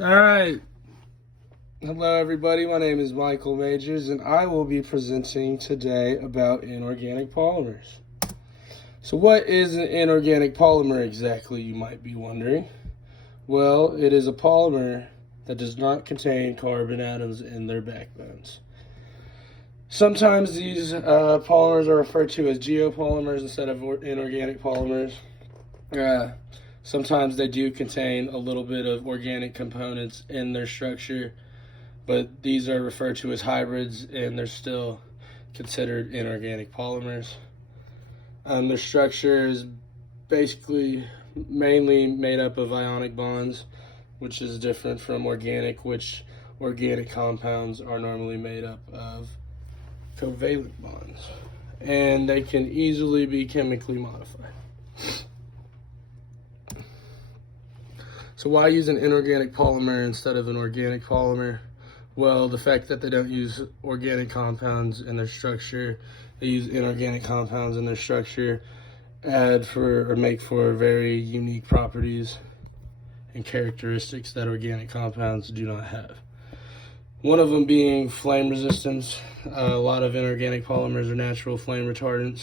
All right. Hello, everybody. My name is Michael Majors, and I will be presenting today about inorganic polymers. So, what is an inorganic polymer exactly, you might be wondering? Well, it is a polymer that does not contain carbon atoms in their backbones. Sometimes these polymers are referred to as geopolymers instead of inorganic polymers. Uh, Sometimes they do contain a little bit of organic components in their structure, but these are referred to as hybrids and they're still considered inorganic polymers. Their structure is basically mainly made up of ionic bonds, which is different from organic, which organic compounds are normally made up of covalent bonds, and they can easily be chemically modified. So why use an inorganic polymer instead of an organic polymer? Well, the fact that they don't use organic compounds in their structure, they use inorganic compounds in their structure, make for very unique properties and characteristics that organic compounds do not have. One of them being flame resistance. A lot of inorganic polymers are natural flame retardants.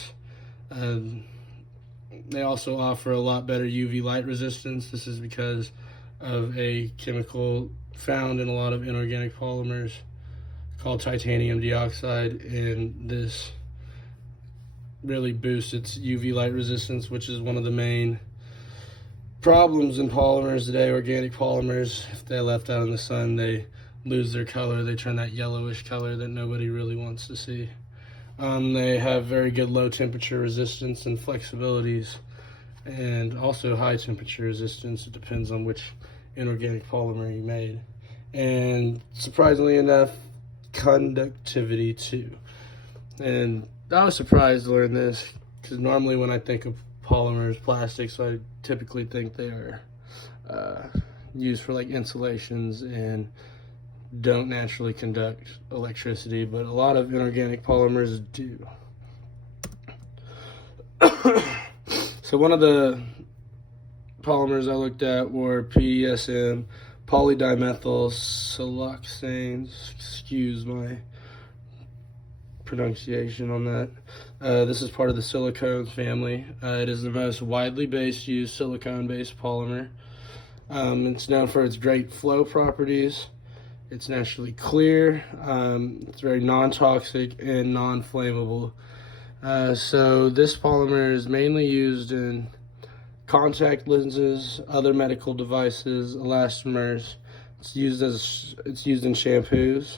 They also offer a lot better UV light resistance. This is because of a chemical found in a lot of inorganic polymers called titanium dioxide, and this really boosts its UV light resistance, which is one of the main problems in polymers today. Organic polymers, if they're left out in the sun, they lose their color. They turn that yellowish color that nobody really wants to see. They have very good low temperature resistance and flexibilities, and also high temperature resistance. It depends on which inorganic polymer you made. And surprisingly enough, conductivity too. And I was surprised to learn this, because normally when I think of polymers, plastics, I typically think they are used for like insulations and don't naturally conduct electricity, but a lot of inorganic polymers do. So one of the polymers I looked at were PSM, polydimethyl siloxanes. Excuse my pronunciation on that. This is part of the silicones family. It is the most widely used silicone-based polymer. It's known for its great flow properties. It's naturally clear. It's very non-toxic and non-flammable. So this polymer is mainly used in contact lenses, other medical devices, elastomers. It's used in shampoos.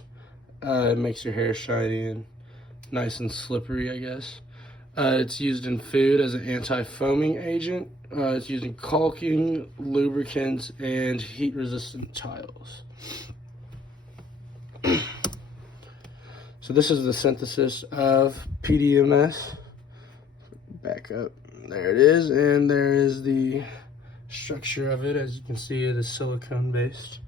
It makes your hair shiny and nice and slippery, I guess. It's used in food as an anti-foaming agent. It's used in caulking, lubricants, and heat-resistant tiles. So this is the synthesis of PDMS. Back up. There it is, and there is the structure of it. As you can see, it is silicone based.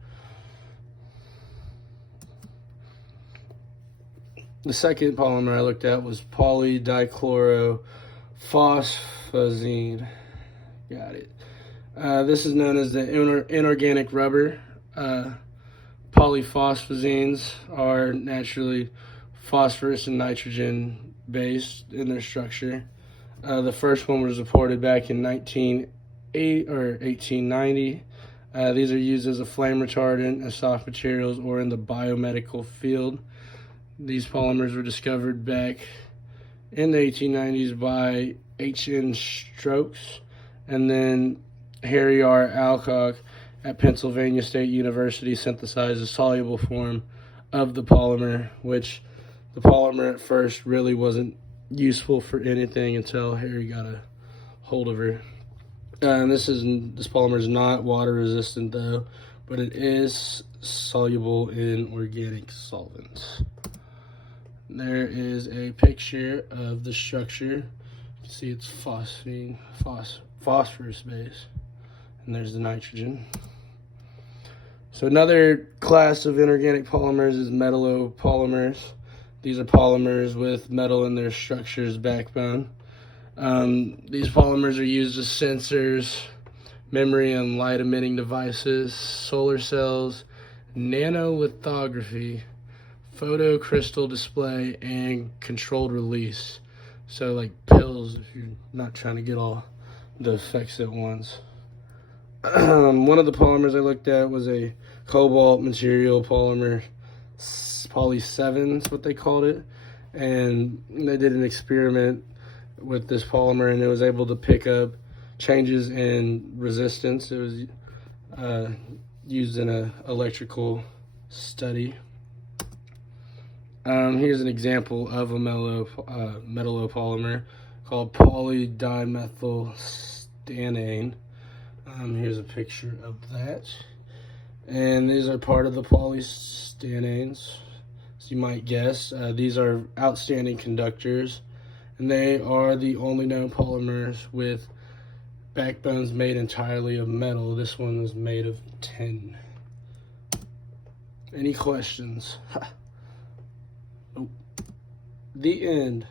The second polymer I looked at was polydichlorophosphazine. Got it. This is known as the inorganic rubber. Polyphosphazines are naturally phosphorus and nitrogen based in their structure. The first one was reported back in 1890. These are used as a flame retardant, as soft materials, or in the biomedical field. These polymers were discovered back in the 1890s by H.N. Stokes and then Harry R. Alcock at Pennsylvania State University synthesized a soluble form of the polymer, which the polymer at first really wasn't useful for anything until Harry got a hold of her. And this polymer is not water resistant though, but it is soluble in organic solvents. There is a picture of the structure. You can see it's phosphorus base, and there's the nitrogen. So another class of inorganic polymers is metallopolymers. These are polymers with metal in their structure's backbone. These polymers are used as sensors, memory and light emitting devices, solar cells, nanolithography, photocrystal display, and controlled release. So like pills if you're not trying to get all the effects at once. One of the polymers I looked at was a cobalt material polymer, poly 7 is what they called it. And they did an experiment with this polymer, and it was able to pick up changes in resistance. It was used in an electrical study. Here's an example of a metallopolymer called polydimethylstannane. Here's a picture of that. And these are part of the polystannanes, as you might guess. These are outstanding conductors, and they are the only known polymers with backbones made entirely of metal. This one is made of tin. Any questions? Oh. The end.